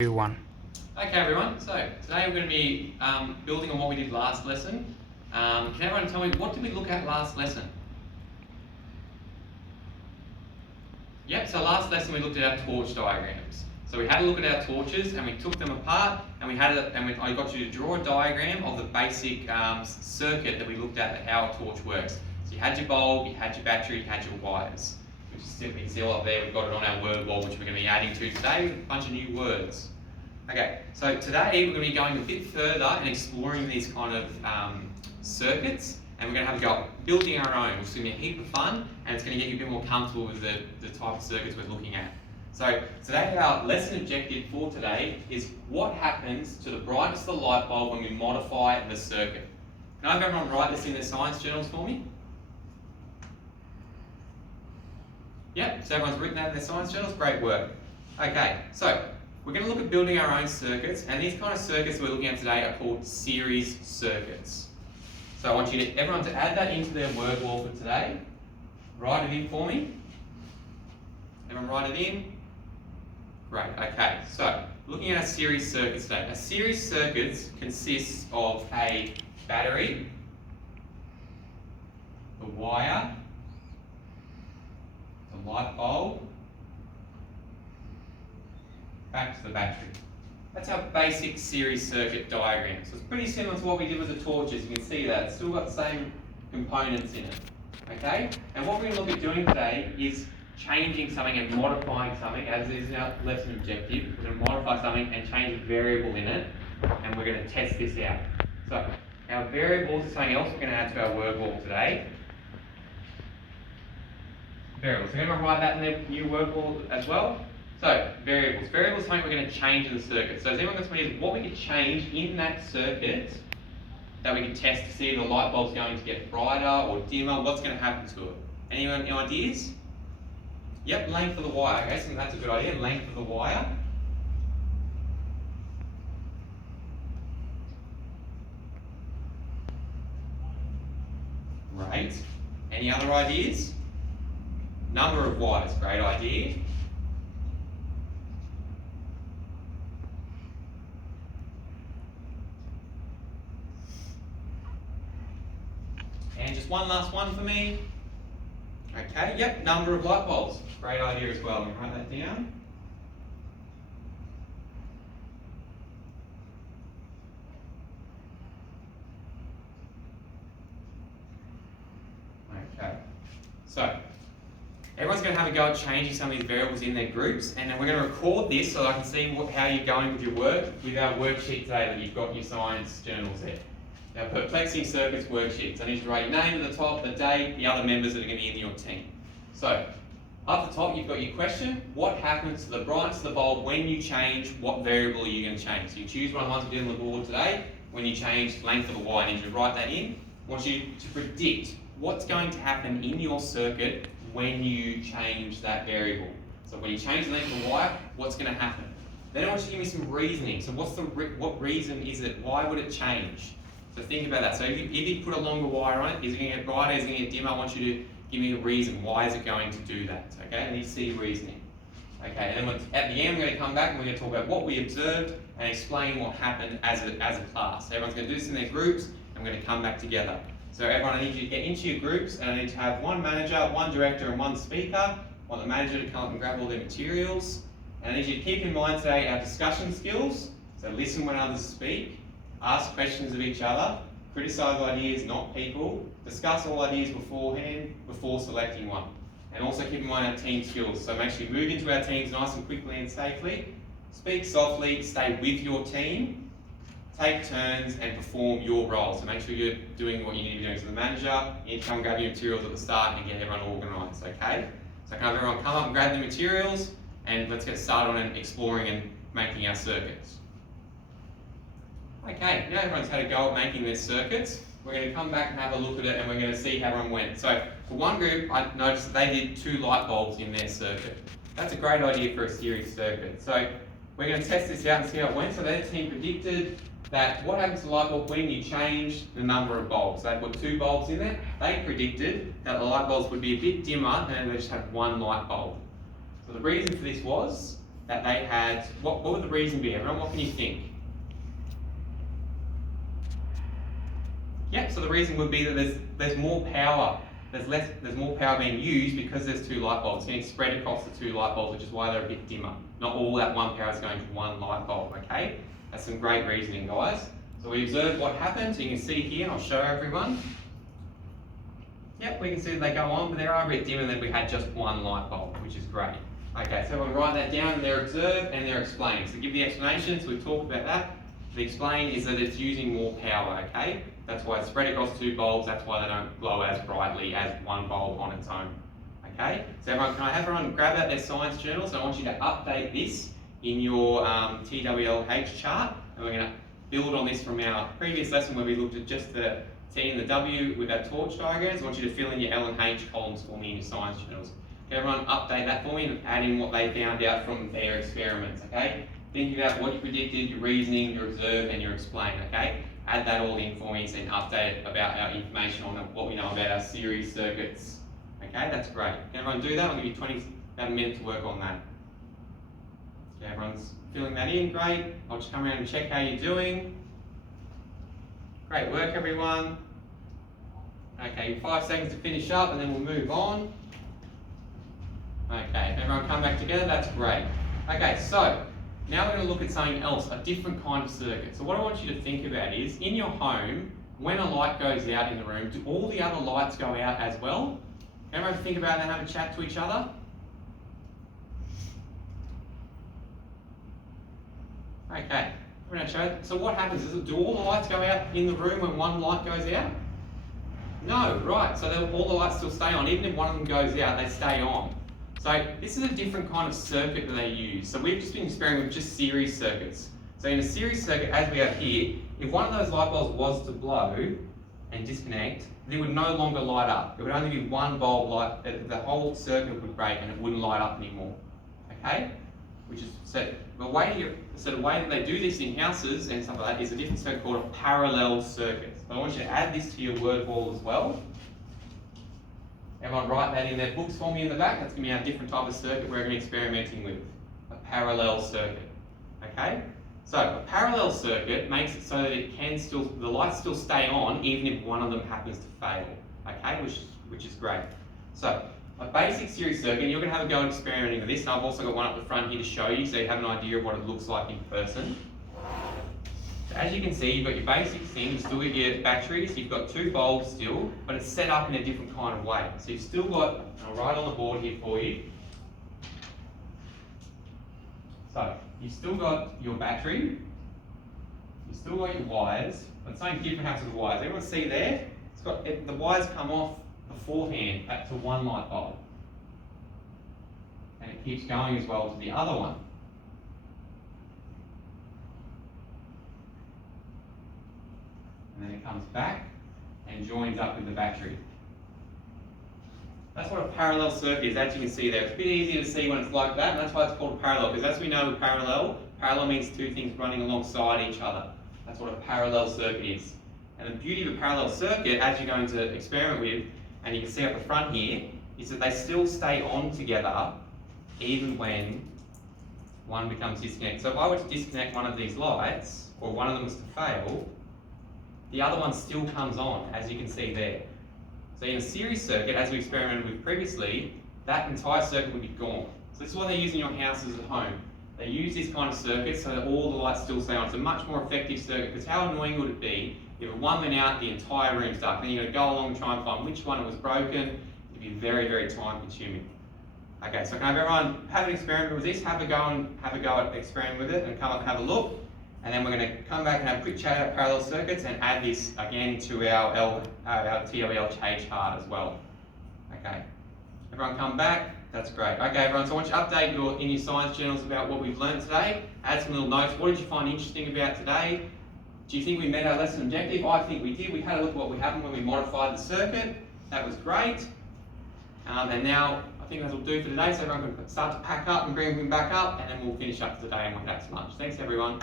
One. Okay everyone, so today we're going to be building on what we did last lesson. Can everyone tell me, what did we look at last lesson? Yep, so last lesson we looked at our torch diagrams. So we had a look at our torches and we took them apart and I got you to draw a diagram of the basic circuit that we looked at how a torch works. So you had your bulb, you had your battery, you had your wires, which is simply you see up there. We've got it on our word wall, which we're going to be adding to today with a bunch of new words. Okay, so today we're going to be going a bit further and exploring these kind of circuits, and we're going to have a go at building our own, which is going to be a heap of fun, and it's going to get you a bit more comfortable with the type of circuits we're looking at. So today our lesson objective for today is what happens to the brightness of the light bulb when we modify the circuit. Can I have everyone write this in their science journals for me? Yep, so everyone's written that in their science journals, great work. Okay, so we're going to look at building our own circuits, and these kind of circuits we're looking at today are called series circuits. So I want everyone to add that into their word wall for today. Write it in for me. Everyone write it in? Great, okay. So looking at a series circuit today. A series circuit consists of a battery, the wire, the light bulb, back to the battery. That's our basic series circuit diagram. So it's pretty similar to what we did with the torches. You can see that it's still got the same components in it. Okay? And what we're going to look at doing today is changing something and modifying something, as is our lesson objective. We're going to modify something and change a variable in it, and we're going to test this out. So our variables is something else we're going to add to our word wall today. Variables. So anyone write that in their new word wall as well? So, variables. Variables is something we're going to change in the circuit. So, has anyone got some ideas what we could change in that circuit that we can test to see if the light bulb's going to get brighter or dimmer? What's going to happen to it? Anyone, any ideas? Yep, length of the wire. Okay, so that's a good idea. Length of the wire. Great. Any other ideas? Number of wires. Great idea. And just one last one for me. Okay, yep, number of light bulbs. Great idea as well. I'm going to write that down. Okay, so everyone's going to have a go at changing some of these variables in their groups, and then we're going to record this so I can see how you're going with your work with our worksheet today that you've got in your science journals there. Our perplexing circuits worksheets. I need you to write your name at the top, the date, the other members that are going to be in your team. So, up the top you've got your question, what happens to the brightness of the bulb when you change, what variable are you going to change? So you choose one of the ones we did on the board today, when you change length of the wire. I need you to write that in. I want you to predict what's going to happen in your circuit when you change that variable. So when you change the length of the wire, what's going to happen? Then I want you to give me some reasoning. So what reason is it? Why would it change? So think about that. So if you put a longer wire on it, is it going to get brighter, is it going to get dimmer? I want you to give me a reason. Why is it going to do that? Okay, I need to see reasoning. Okay, and then at the end we're going to come back and we're going to talk about what we observed and explain what happened as a class. Everyone's going to do this in their groups and we're going to come back together. So everyone, I need you to get into your groups and I need to have one manager, one director and one speaker. I want the manager to come up and grab all their materials. And I need you to keep in mind today our discussion skills. So listen when others speak. Ask questions of each other, criticise ideas, not people, discuss all ideas beforehand before selecting one. And also keep in mind our team skills. So make sure you move into our teams nice and quickly and safely. Speak softly, stay with your team, take turns and perform your role. So make sure you're doing what you need to be doing. So the manager, you need to come grab your materials at the start and get everyone organised, okay? So can everyone come up and grab the materials and let's get started on exploring and making our circuits. Okay, now everyone's had a go at making their circuits. We're going to come back and have a look at it and we're going to see how everyone went. So for one group, I noticed that they did 2 light bulbs in their circuit. That's a great idea for a series circuit. So we're going to test this out and see how it went. So their team predicted that what happens to the light bulb when you change the number of bulbs. They put 2 bulbs in there. They predicted that the light bulbs would be a bit dimmer and they just have 1 light bulb. So the reason for this was that they had, what would the reason be? Everyone, what can you think? Yep, so the reason would be that there's more power. There's more power being used because there's two light bulbs. It's getting spread across the two light bulbs, which is why they're a bit dimmer. Not all that one power is going to one light bulb, okay? That's some great reasoning, guys. So we observed what happened, so you can see here, and I'll show everyone. Yep, we can see that they go on, but they are a bit dimmer than we had just one light bulb, which is great. Okay, so we'll write that down, they're observed and they're explained. So give the explanations, we've talked about that. The explain is that it's using more power, okay? That's why it's spread across two bulbs, that's why they don't glow as brightly as one bulb on its own. Okay? So everyone, can I have everyone grab out their science journal? So I want you to update this in your TWLH chart, and we're going to build on this from our previous lesson where we looked at just the T and the W with our torch diagrams. I want you to fill in your L and H columns for me in your science journals. Okay, everyone update that for me and add in what they found out from their experiments, okay? Think about what you predicted, your reasoning, your observe, and your explain, okay? Add that all in for me and then update about our information on what we know about our series circuits. Okay, that's great. Can everyone do that? I'll give you about a minute to work on that. Okay, everyone's filling that in, great. I'll just come around and check how you're doing. Great work, everyone. Okay, 5 seconds to finish up and then we'll move on. Okay, everyone come back together, that's great. Okay, so now we're going to look at something else, a different kind of circuit. So what I want you to think about is, in your home, when a light goes out in the room, do all the other lights go out as well? Everyone think about that and have a chat to each other? Okay, we're going to show it. So what happens is, do all the lights go out in the room when one light goes out? No, right, so all the lights still stay on. Even if one of them goes out, they stay on. So this is a different kind of circuit that they use. So we've just been experimenting with just series circuits. So in a series circuit, as we have here, if one of those light bulbs was to blow and disconnect, it would no longer light up. It would only be one bulb light, the whole circuit would break and it wouldn't light up anymore. Okay? Which is, so the way that they do this in houses and stuff like that is a different circuit called a parallel circuit. So I want you to add this to your word wall as well. Everyone write that in their books for me in the back. That's going to be our different type of circuit we're going to be experimenting with. A parallel circuit. Okay? So a parallel circuit makes it so that the lights still stay on even if one of them happens to fail. Okay? Which is great. So a basic series circuit, and you're going to have a go at experimenting with this, and I've also got one up the front here to show you so you have an idea of what it looks like in person. So as you can see, you've got your basic thing, you've still got your batteries, you've got two bulbs still, but it's set up in a different kind of way. So you've still got, I'll write on the board here for you. So you've still got your battery, you've still got your wires, but something different happens with the wires. Everyone see there? The wires come off beforehand back to one light bulb. And it keeps going as well to the other one. And then it comes back and joins up with the battery. That's what a parallel circuit is. As you can see there, it's a bit easier to see when it's like that, and that's why it's called a parallel, because as we know with parallel means two things running alongside each other. That's what a parallel circuit is. And the beauty of a parallel circuit, as you're going to experiment with, and you can see up the front here, is that they still stay on together even when one becomes disconnected. So if I were to disconnect one of these lights, or one of them was to fail, the other one still comes on, as you can see there. So in a series circuit, as we experimented with previously, that entire circuit would be gone. So this is what they use in your houses at home. They use this kind of circuit so that all the lights still stay on. It's a much more effective circuit, because how annoying would it be if one went out, the entire room's dark, then you've got to go along and try and find which one was broken. It'd be very, very time consuming. Okay, so can I have everyone have an experiment with this, have a go at experimenting with it, and come up and have a look. And then we're going to come back and have a quick chat about parallel circuits and add this again to our TWLH chart as well. Okay, everyone come back. That's great. Okay, everyone, so I want you to update in your science journals about what we've learned today. Add some little notes. What did you find interesting about today? Do you think we met our lesson objective? I think we did. We had a look at what happened when we modified the circuit. That was great. And now I think that'll do for today. So everyone can start to pack up and bring them back up, and then we'll finish up for today and we'll have some lunch. Thanks, everyone.